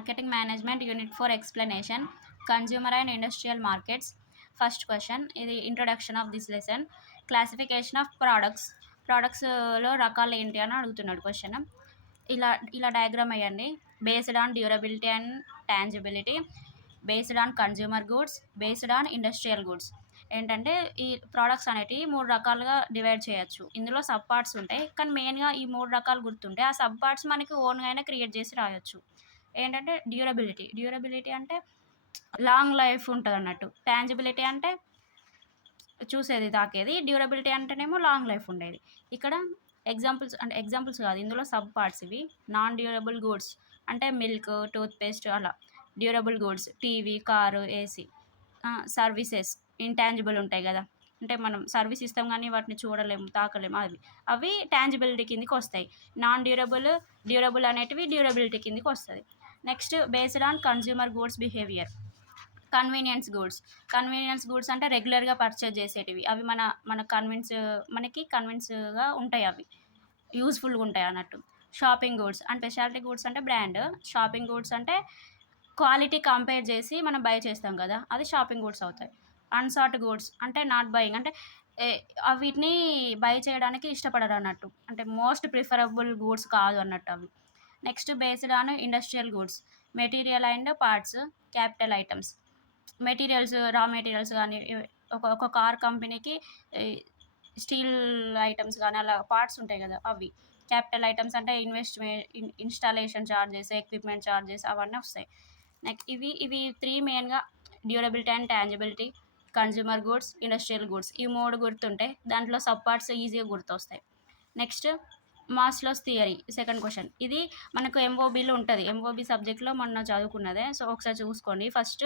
Marketing management unit 4 explanation consumer and industrial markets. First question, ఇది introduction of this lesson. Classification of ప్రోడక్ట్స్లో రకాలు ఏంటి అని అడుగుతున్నాడు క్వశ్చన్. ఇలా ఇలా డయాగ్రామ్ వేయండి. Based on durability and tangibility, based on consumer goods, based on industrial goods. ఏంటంటే ఈ ప్రోడక్ట్స్ అనేటివి 3 రకాలుగా డివైడ్ చేయొచ్చు. ఇందులో సబ్ పార్ట్స్ ఉంటాయి, కానీ మెయిన్గా ఈ 3 రకాలు గుర్తుంటే ఆ సబ్ పార్ట్స్ మనకి ఓన్గా అయినా క్రియేట్ చేసి రాయొచ్చు. ఏంటంటే డ్యూరబిలిటీ అంటే లాంగ్ లైఫ్ ఉంటుంది అన్నట్టు. టాంజిబిలిటీ అంటే చూసేది తాకేది. డ్యూరబిలిటీ అంటేనేమో లాంగ్ లైఫ్ ఉండేది. ఇక్కడ ఎగ్జాంపుల్స్ కాదు, ఇందులో సబ్ పార్ట్స్ ఇవి. నాన్ డ్యూరబుల్ గూడ్స్ అంటే మిల్క్, టూత్పేస్ట్, అలా. Durable goods TV, car, AC. Services intangible ఉంటాయి కదా, అంటే మనం సర్వీస్ ఇస్తాం కానీ వాటిని చూడలేము, తాకలేము, అవి టాంజిబిలిటీ కిందకి వస్తాయి. నాన్ డ్యూరబుల్ అనేటివి డ్యూరబిలిటీ కిందకి వస్తుంది. Next, based on consumer goods behaviour. Convenience goods అంటే రెగ్యులర్గా పర్చేజ్ చేసేటివి. అవి మనకి కన్విన్స్గా ఉంటాయి, అవి యూస్ఫుల్గా ఉంటాయి అన్నట్టు. Shopping goods and speciality goods అంటే బ్రాండ్. షాపింగ్ గూడ్స్ అంటే క్వాలిటీ కంపేర్ చేసి మనం బై చేస్తాం కదా, అది షాపింగ్ గూడ్స్ అవుతాయి. అన్సార్ట్ గూడ్స్ అంటే నాట్ బయింగ్, అంటే వీటిని బై చేయడానికి ఇష్టపడరు అన్నట్టు, అంటే మోస్ట్ ప్రిఫరబుల్ గూడ్స్ కాదు అన్నట్టు అవి. Next, based on industrial goods. Material and parts, capital items. Materials, రా మెటీరియల్స్ కానీ, ఒక కార్ కంపెనీకి స్టీల్ ఐటమ్స్ కానీ అలా పార్ట్స్ ఉంటాయి కదా, అవి. క్యాపిటల్ ఐటమ్స్ అంటే ఇన్స్టాలేషన్ ఛార్జెస్, ఎక్విప్మెంట్ ఛార్జెస్, అవన్నీ వస్తాయి. నెక్స్ట్ ఇవి 3 మెయిన్గా: durability and tangibility, consumer goods, industrial goods. ఈ 3 గుర్తుంటే దాంట్లో సబ్ పార్ట్స్ ఈజీగా గుర్తొస్తాయి. Next, Maslow's theory, second question. ఇది మనకు ఎంఓబీలో ఉంటుంది, ఎంఓబీ సబ్జెక్ట్లో మొన్న చదువుకున్నదే. సో ఒకసారి చూసుకోండి. ఫస్ట్,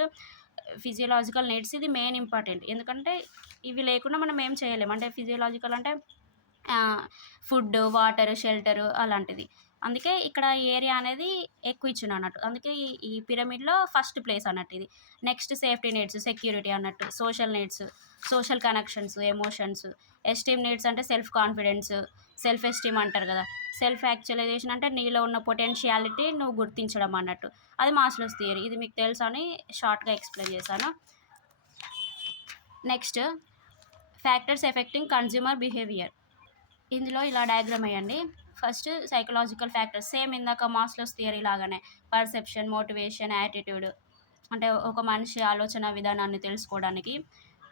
ఫిజియోలాజికల్ నీడ్స్, ఇది మెయిన్ ఇంపార్టెంట్, ఎందుకంటే ఇవి లేకుండా మనం ఏం చేయలేము. అంటే ఫిజియోలాజికల్ అంటే ఫుడ్, వాటర్, షెల్టర్ అలాంటిది. అందుకే ఇక్కడ ఏరియా అనేది ఎక్కువ ఇచ్చిన అన్నట్టు, అందుకే ఈ పిరమిడ్లో ఫస్ట్ ప్లేస్ అన్నట్టు ఇది. నెక్స్ట్, సేఫ్టీ నీడ్స్, సెక్యూరిటీ అన్నట్టు. Social needs, social connections, emotions. Esteem needs అంటే సెల్ఫ్ కాన్ఫిడెన్స్, సెల్ఫ్ ఎస్టీమ్ అంటారు కదా. సెల్ఫ్ యాక్చువలైజేషన్ అంటే నీలో ఉన్న పొటెన్షియాలిటీ నువ్వు గుర్తించడం అన్నట్టు, అది మాస్లోస్ థియరీ. ఇది మీకు తెలుసు అని షార్ట్గా ఎక్స్ప్లెయిన్ చేశాను. Next, factors effecting consumer behaviour. ఇందులో ఇలా డయాగ్రామ్ వేయండి. ఫస్ట్, సైకలాజికల్ ఫ్యాక్టర్స్, సేమ్ ఇందాక మాస్లోస్ థియరీ లాగానే. పర్సెప్షన్, మోటివేషన్, యాటిట్యూడ్, అంటే ఒక మనిషి ఆలోచన విధానాన్ని తెలుసుకోవడానికి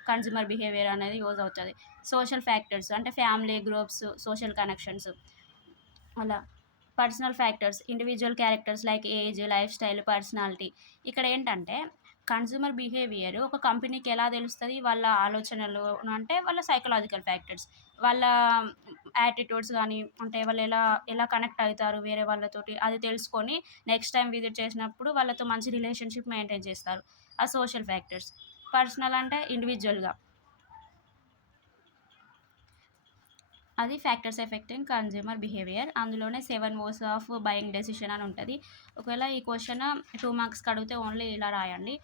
కన్జ్యూమర్ బిహేవియర్ అనేది యూజ్ అవుతుంది. సోషల్ ఫ్యాక్టర్స్ అంటే ఫ్యామిలీ, గ్రూప్స్, సోషల్ కనెక్షన్స్, అలా. Personal factors, individual characters like age, life style, personality. ఇక్కడ ఏంటంటే కన్జ్యూమర్ బిహేవియర్ ఒక కంపెనీకి ఎలా తెలుస్తుంది, వాళ్ళ ఆలోచనలు అంటే వాళ్ళ సైకలాజికల్ ఫ్యాక్టర్స్, వాళ్ళ యాటిట్యూడ్స్ కానీ, అంటే వాళ్ళు ఎలా ఎలా కనెక్ట్ అవుతారు వేరే వాళ్ళతోటి, అది తెలుసుకొని నెక్స్ట్ టైం విజిట్ చేసినప్పుడు వాళ్ళతో మంచి రిలేషన్షిప్ మెయింటైన్ చేస్తారు, ఆ సోషల్ ఫ్యాక్టర్స్. పర్సనల్ అంటే ఇండివిజువల్గా, అది ఫ్యాక్టర్స్ ఎఫెక్టింగ్ కన్జ్యూమర్ బిహేవియర్. అందులోనే 7 O's ఆఫ్ బయింగ్ డెసిషన్ అని ఉంటుంది. ఒకవేళ ఈ క్వశ్చన్ 2 మార్క్స్కి అడిగితే ఓన్లీ ఇలా రాయండి.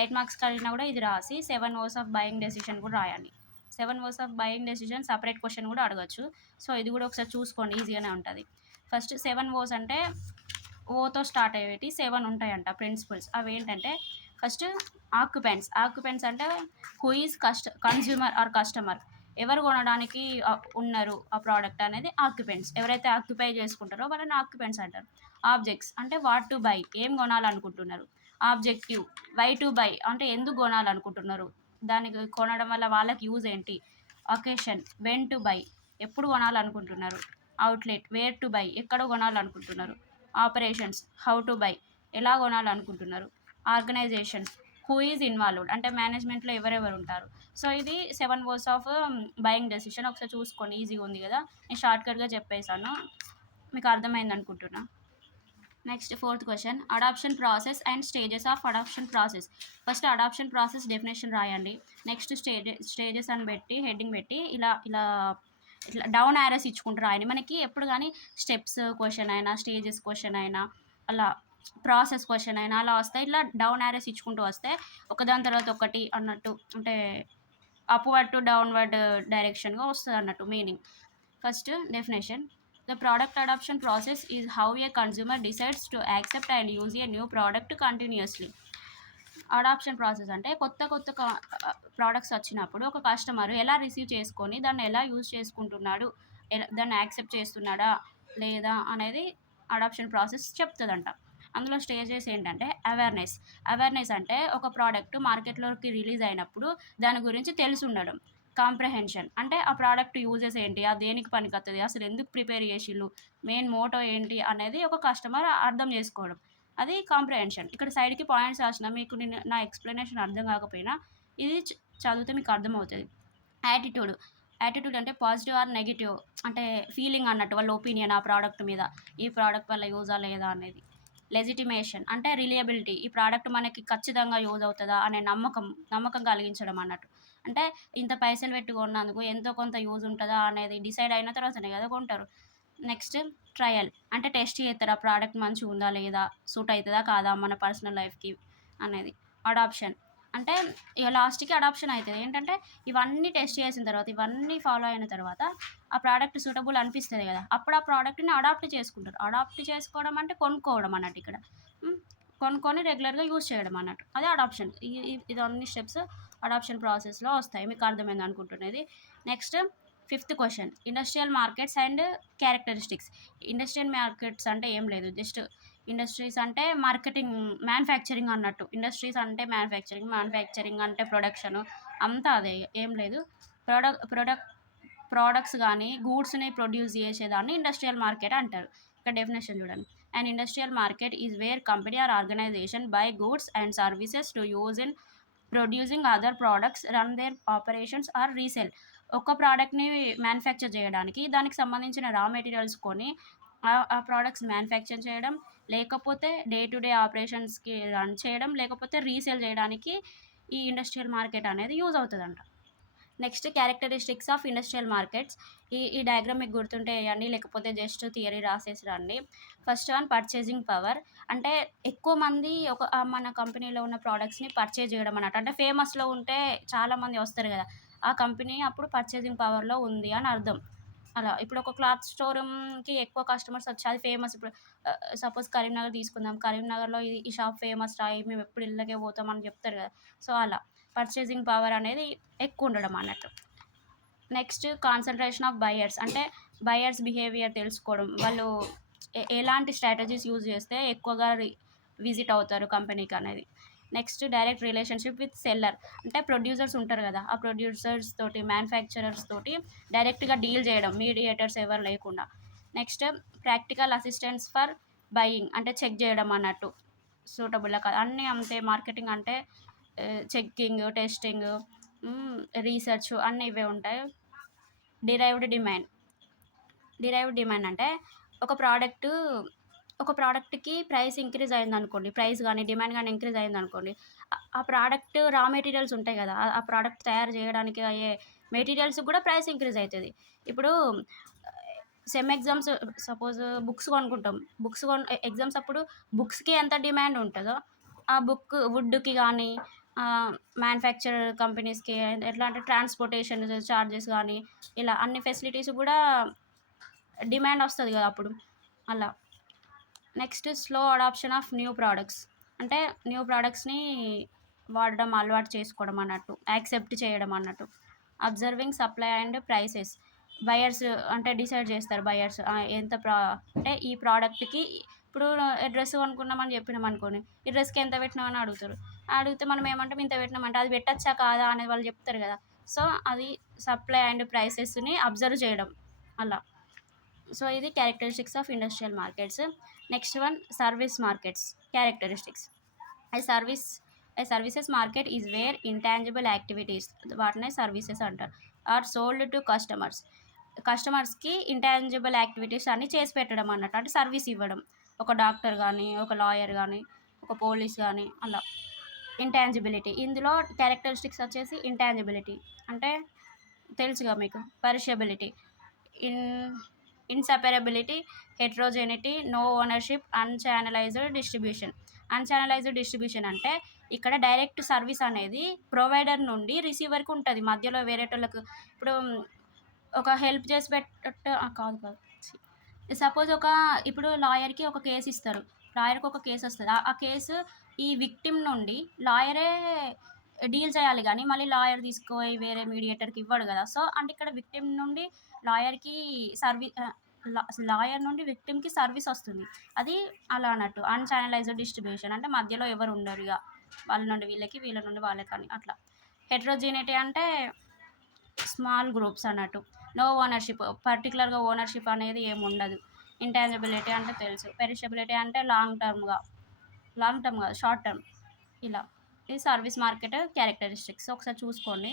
8 మార్క్స్కి అడిగినా కూడా ఇది రాసి 7 O's ఆఫ్ బయింగ్ డెసిషన్ కూడా రాయండి. 7 O's of buying decision separate question కూడా అడగచ్చు. సో ఇది కూడా ఒకసారి చూసుకోండి, ఈజీగానే ఉంటుంది. ఫస్ట్, 7 O's అంటే ఓతో స్టార్ట్ అయ్యేటి 7 ఉంటాయంట ప్రిన్సిపల్స్. అవి ఏంటంటే, ఫస్ట్, ఆక్యుపెంట్స్ అంటే who is consumer or customer, ఎవరు కొనడానికి ఉన్నారు ఆ ప్రోడక్ట్ అనేది ఆక్యుపెంట్స్. ఎవరైతే ఆక్యుపై చేసుకుంటారో వాళ్ళని ఆక్యుపెంట్స్ అంటారు. ఆబ్జెక్ట్స్ అంటే వాట్ టు బై, ఏం కొనాలనుకుంటున్నారు. ఆబ్జెక్టివ్, వై టు బై అంటే ఎందుకు కొనాలనుకుంటున్నారు, దానికి కొనడం వల్ల వాళ్ళకి యూజ్ ఏంటి. అకేషన్, వెన్ టు బై, ఎప్పుడు కొనాలనుకుంటున్నారు. అవుట్లెట్, వేర్ టు బై, ఎక్కడ కొనాలనుకుంటున్నారు. ఆపరేషన్స్, హౌ టు బై, ఎలా కొనాలనుకుంటున్నారు. ఆర్గనైజేషన్స్, హూ ఈజ్ ఇన్వాల్వ్డ్, అంటే మేనేజ్మెంట్లో ఎవరెవరు ఉంటారు. సో ఇది 7 O's ఆఫ్ బయింగ్ డెసిషన్. ఒకసారి చూసుకోండి, ఈజీగా ఉంది కదా. నేను షార్ట్కట్గా చెప్పేశాను, మీకు అర్థమైంది అనుకుంటున్నా. Next, 4th question, adoption process and stages of adoption process. First, adoption process definition రాయండి. నెక్స్ట్, స్టేజెస్ అని పెట్టి హెడ్డింగ్ పెట్టి ఇలా ఇట్లా డౌన్ యారోస్ ఇచ్చుకుంటూ రాయండి. మనకి ఎప్పుడు కానీ స్టెప్స్ క్వశ్చన్ అయినా, స్టేజెస్ క్వశ్చన్ అయినా, అలా ప్రాసెస్ క్వశ్చన్ అయినా అలా వస్తాయి. ఇట్లా డౌన్ యారోస్ ఇచ్చుకుంటూ వస్తే ఒకదాని తర్వాత ఒకటి అన్నట్టు, అంటే అప్వర్డ్ టు డౌన్వర్డ్ డైరెక్షన్గా వస్తుంది అన్నట్టు meaning. First, definition. The product adoption process is how a consumer decides to accept and use a new product continuously. Adoption process అంటే కొత్త కొత్త ప్రోడక్ట్స్ వచ్చినప్పుడు ఒక కస్టమర్ ఎలా రిసీవ్ చేసుకొని దాన్ని ఎలా యూజ్ చేసుకుంటున్నాడు, దాన్ని యాక్సెప్ట్ చేస్తున్నాడా లేదా అనేది అడాప్షన్ ప్రాసెస్ చెప్తుందంట. అందులో స్టేజెస్ ఏంటంటే అవేర్నెస్. అవేర్నెస్ అంటే ఒక ప్రోడక్ట్ మార్కెట్లోకి రిలీజ్ అయినప్పుడు దాని గురించి తెలిసి ఉండడం. కాంప్రహెన్షన్ అంటే ఆ ప్రోడక్ట్ యూజెస్ ఏంటి, అది దేనికి పనికొస్తుంది, అసలు ఎందుకు ప్రిపేర్ చేసిళ్ళు, మెయిన్ మోటో ఏంటి అనేది ఒక కస్టమర్ అర్థం చేసుకోవడం. అది కాంప్రహెన్షన్. ఇక్కడ సైడ్‌కి పాయింట్స్ రాసిన మీకు నేను నా ఎక్స్‌ప్లనేషన్ అర్థం కాకపోయినా ఇది చదివితే మీకు అర్థమవుతది. యాటిట్యూడ్. యాటిట్యూడ్ అంటే పాజిటివ్ ఆర్ నెగెటివ్ అంటే ఫీలింగ్ అన్నట్టు వాళ్ళ ఒపీనియన్ ఆ ప్రోడక్ట్ మీద. ఈ ప్రోడక్ట్ వల్ల యూజా లేదా అనేది. లెజిటిమేషన్ అంటే రిలయబిలిటీ. ఈ ప్రోడక్ట్ మనకి ఖచ్చితంగా యూజ్ అవుతదా అనే నమ్మకం కలిగించడం అన్నట్టు. అంటే ఇంత పైసలు పెట్టి కొన్నందుకు ఎంతో కొంత యూజ్ ఉంటదా అనేది డిసైడ్ అయిన తర్వాతనే కదా కొంటారు. నెక్స్ట్ ట్రయల్ అంటే టెస్ట్ చేస్తారు ఆ ప్రోడక్ట్ మంచిగా ఉందా లేదా, సూట్ అవుతుందా కాదా మన పర్సనల్ లైఫ్కి అనేది. అడాప్షన్ అంటే ఇక లాస్ట్కి అడాప్షన్ అవుతుంది. ఏంటంటే ఇవన్నీ టెస్ట్ చేసిన తర్వాత ఇవన్నీ ఫాలో అయిన తర్వాత ఆ ప్రోడక్ట్ సూటబుల్ అనిపిస్తుంది కదా, అప్పుడు ఆ ప్రోడక్ట్ని అడాప్ట్ చేసుకుంటారు. అడాప్ట్ చేసుకోవడం అంటే కొనుక్కోవడం అన్నట్టు ఇక్కడ. కొనుక్కొని రెగ్యులర్గా యూజ్ చేయడం అన్నట్టు, అదే అడాప్షన్. ఇదన్ని స్టెప్స్ అడాప్షన్ ప్రాసెస్లో వస్తాయి. మీకు అర్థమైంది అనుకుంటున్నది. Next fifth question, industrial markets and characteristics. Industrial markets అంటే ఏం లేదు, జస్ట్ ఇండస్ట్రీస్ అంటే మార్కెటింగ్ మ్యానుఫ్యాక్చరింగ్ అన్నట్టు. ఇండస్ట్రీస్ అంటే మ్యానుఫ్యాక్చరింగ్ అంటే ప్రొడక్షను, అంతా అదే, ఏం లేదు. ప్రోడక్ట్స్ కానీ గూడ్స్ని ప్రొడ్యూస్ చేసేదాన్ని ఇండస్ట్రియల్ మార్కెట్ అంటారు. ఇక్కడ డెఫినేషన్ చూడండి. And industrial market is where company or organization buy goods and services to use in producing other products, run their operations or resale. ఒక ప్రోడక్ట్ని మ్యానుఫ్యాక్చర్ చేయడానికి దానికి సంబంధించిన రా మెటీరియల్స్ కొని ఆ ప్రోడక్ట్స్ మ్యానుఫ్యాక్చర్ చేయడం, లేకపోతే డే టు డే ఆపరేషన్స్కి రన్ చేయడం, లేకపోతే రీసేల్ చేయడానికి ఈ ఇండస్ట్రియల్ మార్కెట్ అనేది యూజ్ అవుతుందంట. Next characteristics of industrial markets. ఈ డయాగ్రామ్ మీకు గుర్తుంటే వేయండి, లేకపోతే జస్ట్ థియరీ రాసేసి రండి. First one purchasing power. అంటే ఎక్కువ మంది మన కంపెనీలో ఉన్న ప్రోడక్ట్స్ని పర్చేజ్ చేయడం అన్నట్టు. అంటే ఫేమస్లో ఉంటే చాలామంది వస్తారు కదా, ఆ కంపెనీ అప్పుడు పర్చేసింగ్ పవర్లో ఉంది అని అర్థం. అలా ఇప్పుడు ఒక క్లాత్ స్టోరూమ్కి ఎక్కువ కస్టమర్స్ వచ్చి అది ఫేమస్. ఇప్పుడు సపోజ్ కరీంనగర్ తీసుకుందాం, కరీంనగర్లో ఈ షాప్ ఫేమస్ రా, మేము ఎప్పుడు ఇళ్ళకే పోతాం అని చెప్తారు కదా. సో అలా పర్చేసింగ్ పవర్ అనేది ఎక్కువ ఉండడం అన్నట్టు. Next concentration of buyers. అంటే బయర్స్ బిహేవియర్ తెలుసుకోవడం, వాళ్ళు ఎలాంటి స్ట్రాటజీస్ యూజ్ చేస్తే ఎక్కువగా విజిట్ అవుతారు కంపెనీకి అనేది. Next direct relationship with seller. అంటే ప్రొడ్యూసర్స్ ఉంటారు కదా, ఆ ప్రొడ్యూసర్స్ తోటి మ్యానుఫ్యాక్చరర్స్ తోటి డైరెక్ట్గా డీల్ చేయడం, మీడియేటర్స్ ఎవరు లేకుండా. Next practical assistance for buying. అంటే చెక్ చేయడం అన్నట్టు సూటబుల్ కాదు, అన్నీ అంతే. మార్కెటింగ్ అంటే చెక్కింగ్, టెస్టింగ్, రీసెర్చ్ అన్నీ ఇవే ఉంటాయి. డిరైవ్డ్ డిమాండ్ అంటే ఒక ప్రోడక్ట్కి ప్రైస్ ఇంక్రీజ్ అయిందనుకోండి, ప్రైస్ కానీ డిమాండ్ కానీ ఇంక్రీజ్ అయిందనుకోండి, ఆ ప్రోడక్ట్ రా మెటీరియల్స్ ఉంటాయి కదా, ఆ ప్రోడక్ట్ తయారు చేయడానికి అయ్యే మెటీరియల్స్ కూడా ప్రైస్ ఇంక్రీజ్ అవుతుంది. ఇప్పుడు సెమ్ ఎగ్జామ్స్ సపోజ్ బుక్స్ కొనుక్కుంటాం, ఎగ్జామ్స్ అప్పుడు బుక్స్కి ఎంత డిమాండ్ ఉంటుందో ఆ బుక్ వుడ్కి కానీ మ్యానుఫ్యాక్చర్ కంపెనీస్కి ఎట్లా అంటే ట్రాన్స్పోర్టేషన్ ఛార్జెస్ కానీ ఇలా అన్ని ఫెసిలిటీస్ కూడా డిమాండ్ వస్తుంది కదా అప్పుడు, అలా. Next slow adoption of new products. అంటే న్యూ ప్రోడక్ట్స్ని వాడడం అలవాటు చేసుకోవడం అన్నట్టు, యాక్సెప్ట్ చేయడం అన్నట్టు. Observing supply and prices. Buyers అంటే డిసైడ్ చేస్తారు బయర్స్ ఎంత అంటే ఈ ప్రోడక్ట్కి ఇప్పుడు డ్రెస్ కొనుక్కున్నామని చెప్పినాం అనుకోండి, ఈ డ్రెస్కి ఎంత పెట్టినామని అడిగితే మనం ఏమంటాం, ఇంత పెట్టినామంటే అది పెట్టచ్చా కాదా అనేది వాళ్ళు చెప్తారు కదా. సో అది సప్లై అండ్ ప్రైసెస్ని అబ్జర్వ్ చేయడం అలా. సో ఇది characteristics of industrial markets. Next one service markets characteristics. Services market is wear intangible activities, వాటినే సర్వీసెస్ అంటారు, ఆర్ సోల్డ్ టు కస్టమర్స్కి ఇంటాంజిబుల్ యాక్టివిటీస్ అన్నీ చేసి పెట్టడం అన్నట్టు, అంటే సర్వీస్ ఇవ్వడం. ఒక డాక్టర్ కానీ, ఒక లాయర్ కానీ, ఒక పోలీస్ కానీ అలా. ఇంటాంజిబిలిటీ. ఇందులో క్యారెక్టరిస్టిక్స్ వచ్చేసి ఇంటాంజిబిలిటీ అంటే తెలుసుగా మీకు, పర్షియబిలిటీ, ఇన్ ఇన్సెపరబిలిటీ, హెట్రోజెనిటీ, నో ఓనర్షిప్, అన్ఛానలైజ్డ్ డిస్ట్రిబ్యూషన్ అంటే ఇక్కడ డైరెక్ట్ సర్వీస్ అనేది ప్రొవైడర్ నుండి రిసీవర్కి ఉంటుంది, మధ్యలో వేరేటోళ్ళకు. ఇప్పుడు ఒక హెల్ప్ చేసి కాదు సపోజ్ ఇప్పుడు లాయర్‌కి ఒక కేస్ ఇస్తారు. లాయర్‌కి ఒక కేస్ వస్తది. ఆ కేసు ఈ విక్టిమ్ నుండి లాయరే డీల్ చేయాలి గానీ, మళ్ళీ లాయర్ తీసుకుపోయి వేరే మీడియేటర్‌కి ఇవ్వడు గదా! సో, అంటే ఇక్కడ విక్టిమ్ నుండి లాయర్‌కి సర్వి ఆహ్, లాయర్ నుండి విక్టిమ్‌కి సర్వీస్ వస్తుంది. అది అలా అన్నట్టు. అన్‌చానలైజ్డ్ డిస్ట్రిబ్యూషన్ అంటే మధ్యలో ఎవరు ఉండరు ఇగ. వాళ్ళ నుండి వీళ్ళకి, వీళ్ళ నుండి వాళ్ళకని అట్లా. హెటెరోజీనిటీ అంటే స్మాల్ గ్రూప్స్ అన్నట్టు. నో ఓనర్‌షిప్ పర్టిక్యులర్‌గా ఓనర్‌షిప్ అనేది ఏముండదు. ఇంటాంజిబిలిటీ అంటే తెలుసు. పెరిషబిలిటీ అంటే లాంగ్ టర్మ్ కాదు షార్ట్ టర్మ్ ఇలా. ఇది సర్వీస్ మార్కెట్ క్యారెక్టరిస్టిక్స్ ఒకసారి చూసుకోండి.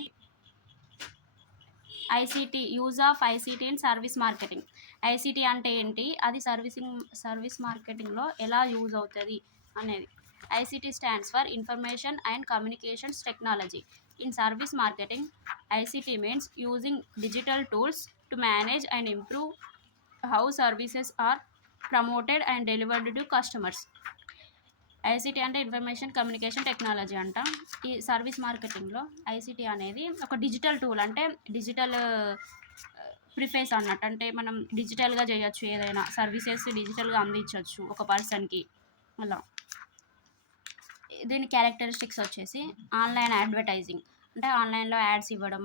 ICT use of ICT in service marketing. ICT అంటే ఏంటి? అది సర్వీస్ మార్కెటింగ్‌లో ఎలా యూజ్ అవుతది అనేది. ICT stands for information and communications technology. In service marketing, ICT means using digital tools to manage and improve how services are promoted and delivered to customers. ICT అంటే information communication technology అంట. ఈ service మార్కెటింగ్‌లో ICT అనేది ఒక digital tool. అంటే digital preface అన్నట్టు. అంటే మనం డిజిటల్‌గా చేయొచ్చు ఏదైనా. సర్వీసెస్ డిజిటల్‌గా అందించొచ్చు ఒక పర్సన్‌కి అలా. దీని క్యారెక్టరిస్టిక్స్ వచ్చేసి ఆన్‌లైన్ అడ్వర్టైజింగ్. అంటే ఆన్‌లైన్‌లో యాడ్స్ ఇవ్వడం.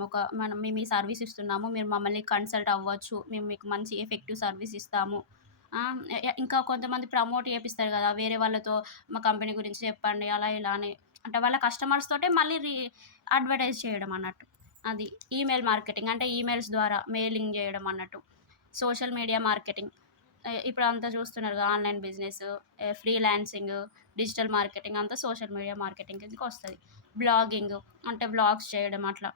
మేము ఈ సర్వీస్ ఇస్తున్నాము. మీరు మమ్మల్ని కన్సల్ట్ అవ్వచ్చు. మేము మీకు మంచి ఎఫెక్టివ్ సర్వీస్ ఇస్తాము. ఇంకా కొంతమంది ప్రమోట్ చేపిస్తారు గదా! వేరే వాళ్ళతో మా కంపెనీ గురించి చెప్పండి అలా ఇలా అని. అంటే వాళ్ళ కస్టమర్స్ తోటే మళ్ళీ అడ్వర్టైజ్ చేయడం అన్నట్టు. అది. ఈమెయిల్ మార్కెటింగ్ అంటే ఈమెయిల్స్ ద్వారా మెయిలింగ్ జేయడం అన్నట్టు. Social media marketing. ఇప్పుడంతా చూస్తున్నారుగా online business, freelancing, digital marketing అంతా సోషల్ మీడియా మార్కెటింగ్ కిందకొస్తది. బ్లాగింగ్ అంటే వ్లాగ్స్ చేయడం అట్లా.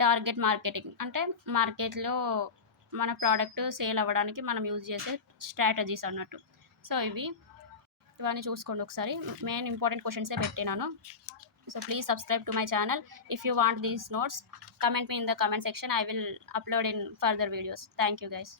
టార్గెట్ మార్కెటింగ్ అంటే మార్కెట్‌లో మన ప్రోడక్ట్ సేల్ అవ్వడానికి మనం యూజ్ చేసే స్ట్రాటజీస్ అన్నట్టు. సో, ఇవన్నీ చూసుకోండి ఒకసారి. మెయిన్ ఇంపార్టెంట్ క్వెషన్సే పెట్టినాను. So please subscribe to my channel. If you want these notes, comment me in the comment section. I will upload in further videos. Thank you guys.